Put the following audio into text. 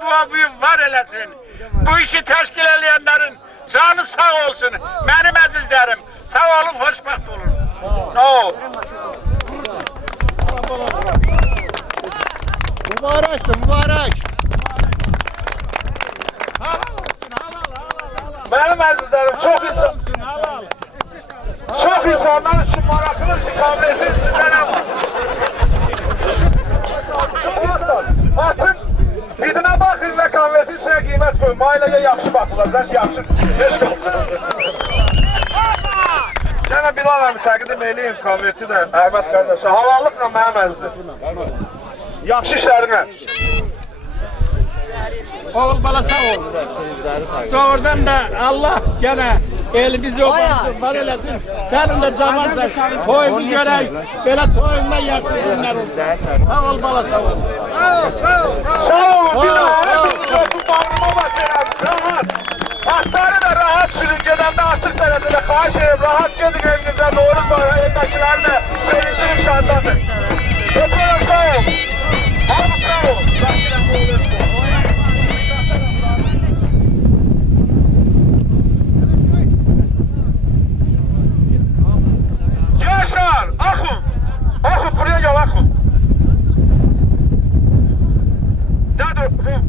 bu büyük var eləsin. Bu işi təşkil edenlerin canı sağ olsun. Benim əzizlərim. Sağ olun, xoşbəxt olun. Sağ ol. Mübarəkdir, mübarək. Benim əzizlərim, çok insanlar için maraqlı istiqamətin içində var. Atın gidinə baxın və konvertin içine qiymət koyun. Ailəyə yaxşı baxırlar, yaxşı heç qalsın. Gene Bilal abi təqdim eləyim konverti də Əhməd qardaşa. Halallıqla mənim əzizim. Yaxşı işlərinə. Oğul bala sağ ol. Doğrudan da Allah gene elimizi var eləsin. Senin de cavansan. Toyunu görək. Belə toyundan yaxşı günler olsun. Sağ ol bala sağ ol. Sağ olun Bilal. Hepiniz öpün bağrıma basın. Rahat. Atları da rahat sürün. Gedəndə artıq dərəcədə xahiş edib. Rahat gedin evinizə. Doğru var. Evdəkiləri də sevindirin şartdadır. Öpürüm sağ ol. Hamı sağ ol. Başlayalım olur. Yaşar, Akun. Akun buraya gel Akun. Dur.